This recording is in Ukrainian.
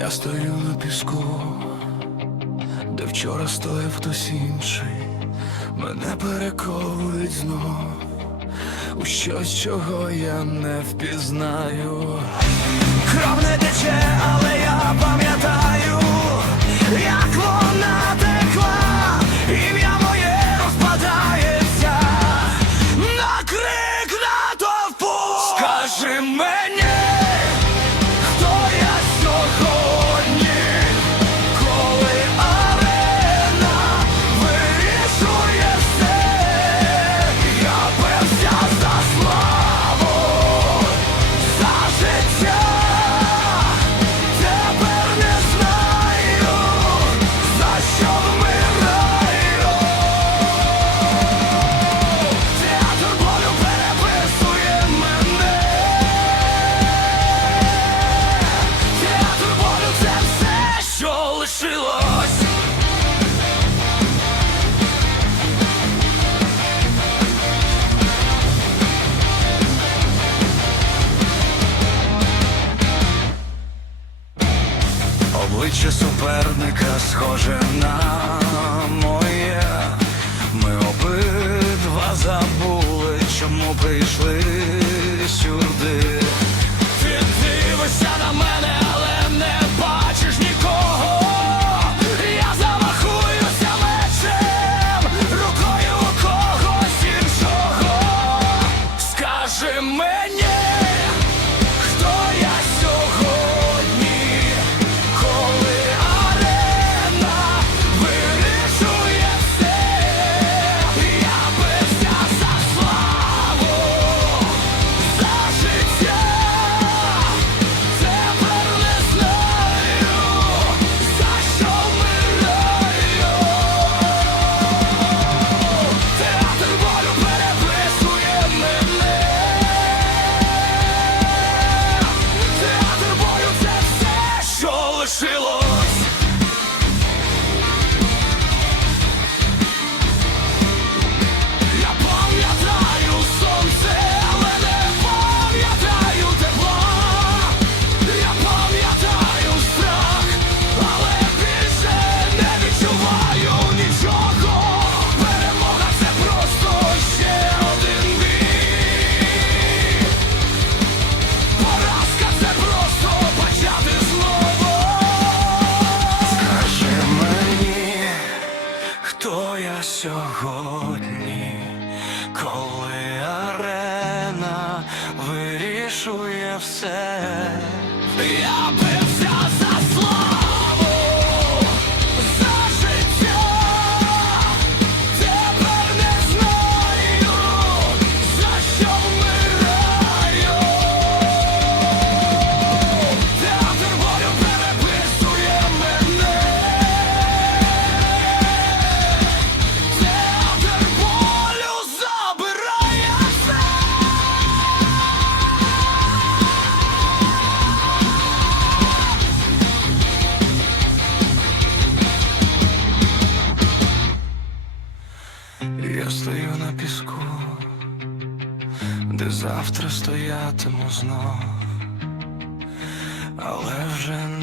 Я стою на піску, де вчора стояв хтось інший, мене перековують знов у щось, чого я не впізнаю. Обличчя суперника схоже на моє. Ми обидва забули, чому прийшли. сьогодні, коли арена вирішує все, я би. як стою на піску, де завтра стоятиму знов, але вже не.